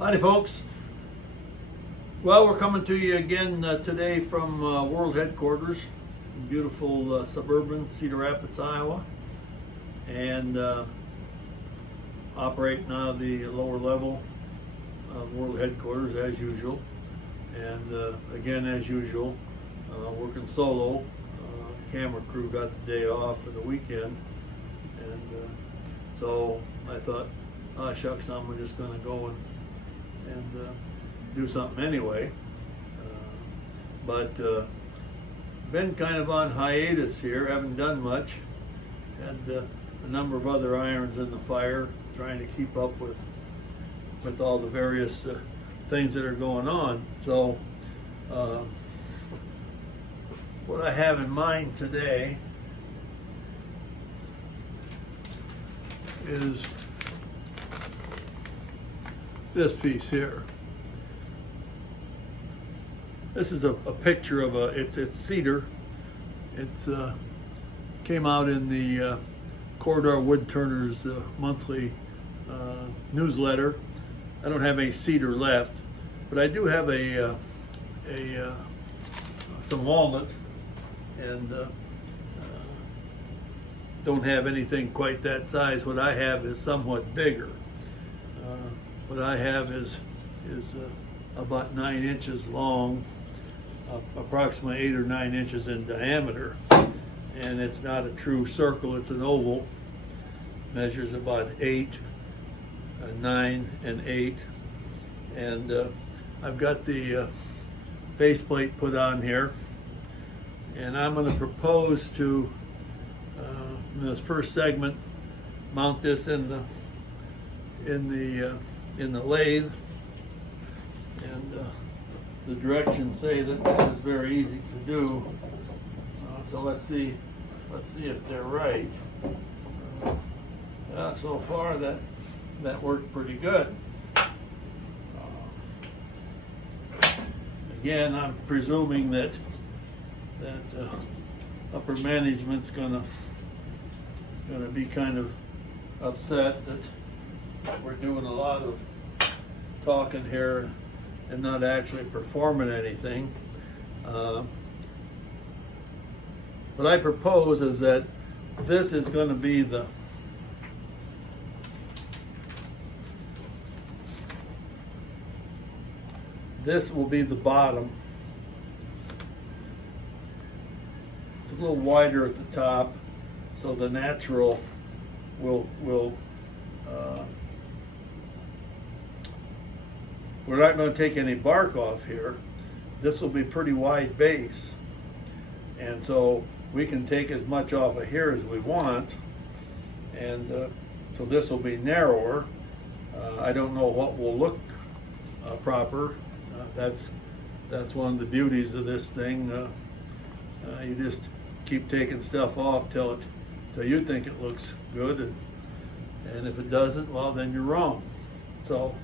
Howdy folks. Well, we're coming to you again today from World Headquarters in beautiful suburban Cedar Rapids, Iowa, and operate now the lower level of World Headquarters as usual, and again as usual working solo. Camera crew got the day off for the weekend, and so I thought, oh shucks, I'm just going to go and do something anyway. But been kind of on hiatus here, haven't done much. Had a number of other irons in the fire, trying to keep up with all the various things that are going on. So what I have in mind today is this piece here. This is a picture of it's cedar. It's came out in the Corridor Woodturners monthly newsletter. I don't have any cedar left, but I do have some walnut, and don't have anything quite that size. What I have is somewhat bigger. What I have is about 9 inches long, approximately 8 or 9 inches in diameter, and it's not a true circle, it's an oval. Measures about 8, 9 and 8, and I've got the faceplate put on here, and I'm going to propose to in this first segment mount this in the lathe, and the directions say that this is very easy to do. So let's see if they're right. So far that worked pretty good. Again, I'm presuming that upper management's gonna be kind of upset that we're doing a lot of talking here and not actually performing anything. What I propose is that this is going to be this will be the bottom. It's a little wider at the top, so the natural will we're not going to take any bark off here. This will be pretty wide base, and so we can take as much off of here as we want, and so this will be narrower. I don't know what will look proper. That's one of the beauties of this thing. You just keep taking stuff off till you think it looks good, and if it doesn't, well, then you're wrong. So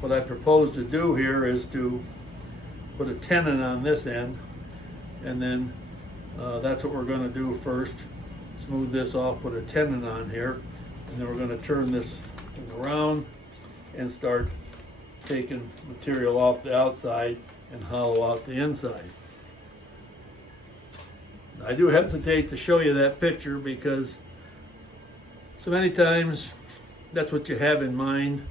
what I propose to do here is to put a tenon on this end, and then that's what we're going to do first. Smooth this off, put a tenon on here, and then we're going to turn this around and start taking material off the outside and hollow out the inside. I do hesitate to show you that picture because so many times that's what you have in mind,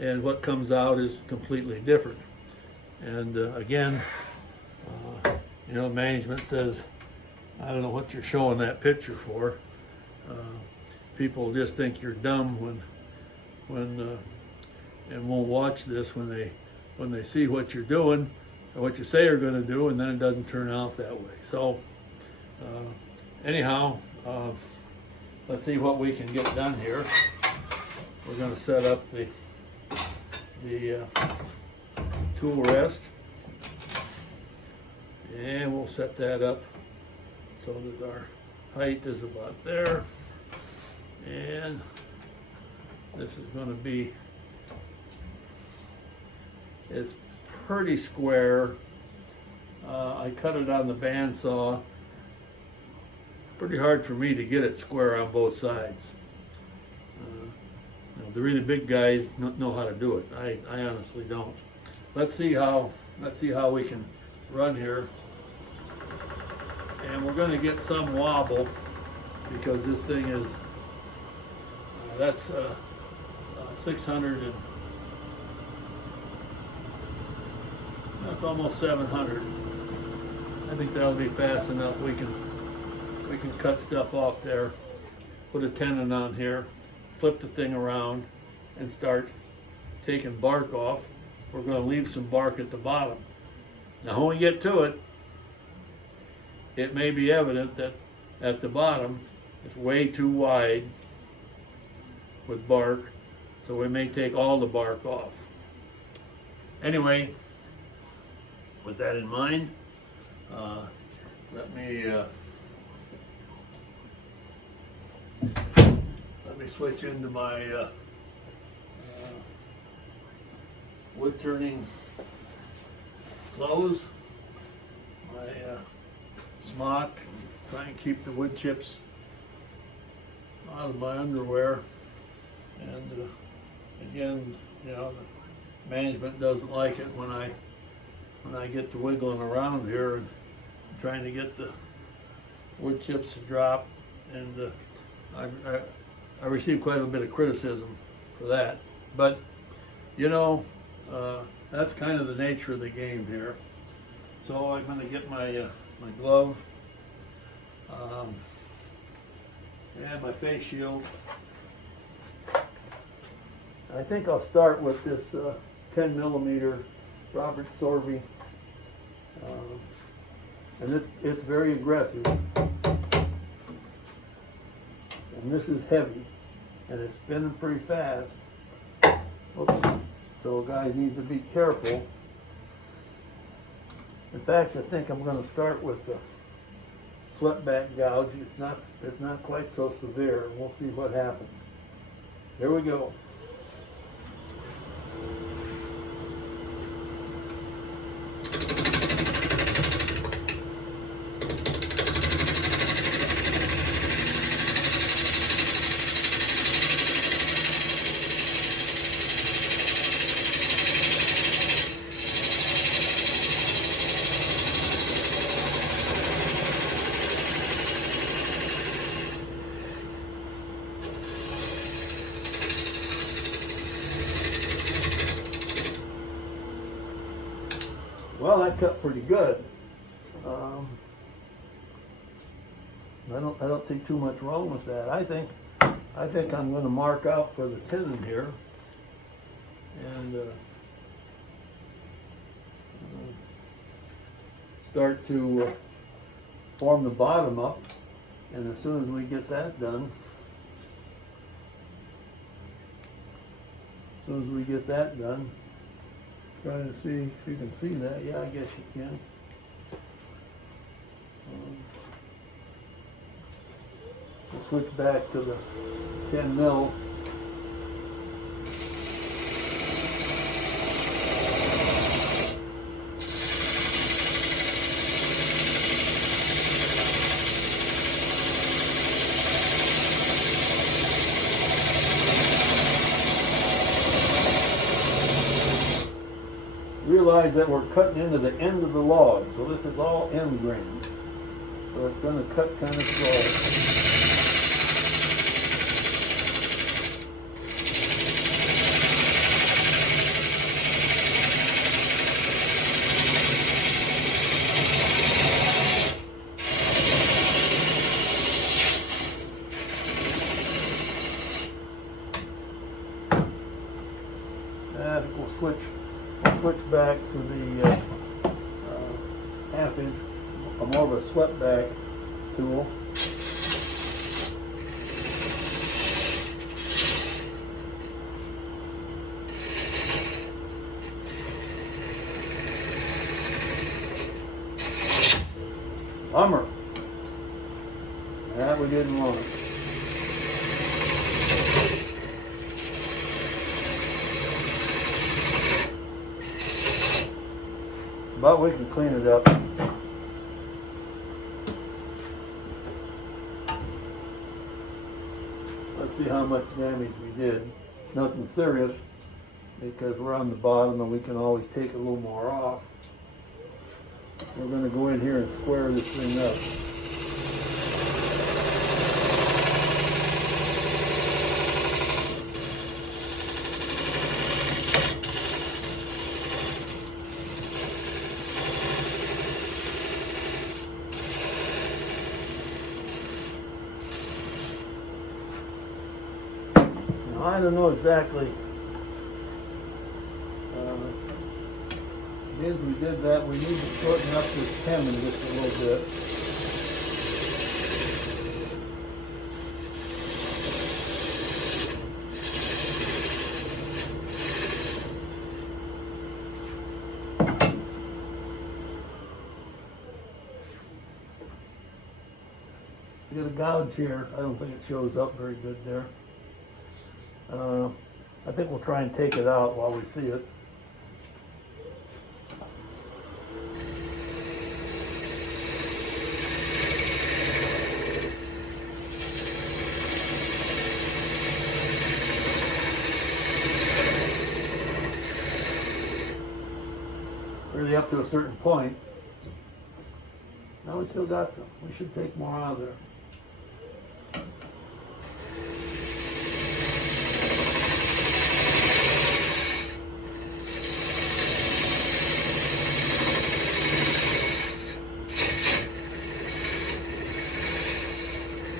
and what comes out is completely different. And again, management says, I don't know what you're showing that picture for. People just think you're dumb when and won't watch this when they see what you're doing or what you say you're going to do, and then it doesn't turn out that way. So anyhow, let's see what we can get done here. We're going to set up the tool rest, and we'll set that up so that our height is about there, and this is going to be, it's pretty square. I cut it on the bandsaw. Pretty hard for me to get it square on both sides. The really big guys know how to do it. I honestly don't. Let's see how we can run here. And we're going to get some wobble because this thing is that's 600 and that's almost 700. I think that'll be fast enough. We can cut stuff off there, put a tenon on here, flip the thing around, and start taking bark off. We're going to leave some bark at the bottom. Now when we get to it, it may be evident that at the bottom it's way too wide with bark, so we may take all the bark off. Anyway, with that in mind, let me switch into my wood turning clothes, my smock, try and keep the wood chips out of my underwear. And again, you know, the management doesn't like it when I get to wiggling around here and trying to get the wood chips to drop, and I received quite a bit of criticism for that. But you know, that's kind of the nature of the game here. So I'm going to get my my glove and my face shield. I think I'll start with this 10 millimeter Robert Sorby, and it's very aggressive, and this is heavy, and it's spinning pretty fast. Oops. So a guy needs to be careful. In fact, I think I'm going to start with the swept-back gouge. It's not quite so severe, and we'll see what happens. Here we go. Well, that cut pretty good. I don't see too much wrong with that. I think I'm going to mark out for the tenon here, and start to form the bottom up. And as soon as we get that done, trying to see if you can see that. Yeah, I guess you can. We'll switch back to the 10 mil. Realize that we're cutting into the end of the log, so this is all end grain. So it's going to cut kind of slow. And we'll switch back to the half inch, more of a swept back tool. Bummer. That we didn't want it. But we can clean it up. Let's see how much damage we did. nothing serious, because we're on the bottom and we can always take a little more off. We're going to go in here and square this thing up. Now, I don't know exactly. As we did that, we need to shorten up this tenon just a little bit. We got a gouge here. I don't think it shows up very good there. I think we'll try and take it out while we see it. Really up to a certain point. Now we still got some. We should take more out of there.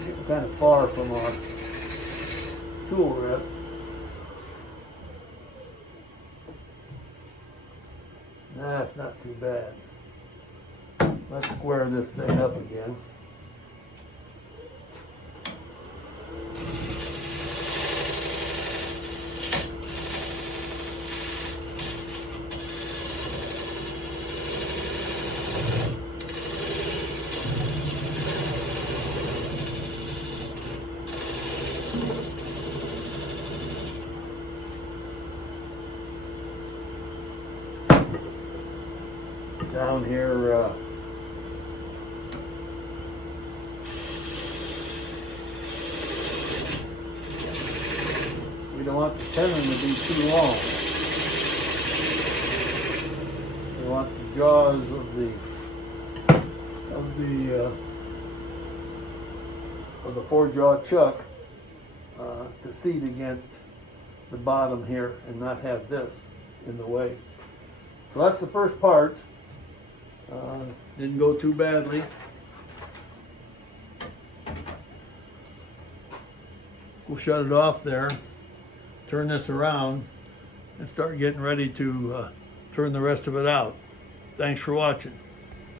Getting kind of far from our tool rest. That's not too bad. Let's square this thing up again. Down here, we don't want the tenon to be too long. We want the jaws of the four-jaw chuck to seat against the bottom here and not have this in the way. So that's the first part. Didn't go too badly. We'll shut it off there, turn this around, and start getting ready to turn the rest of it out. Thanks for watching.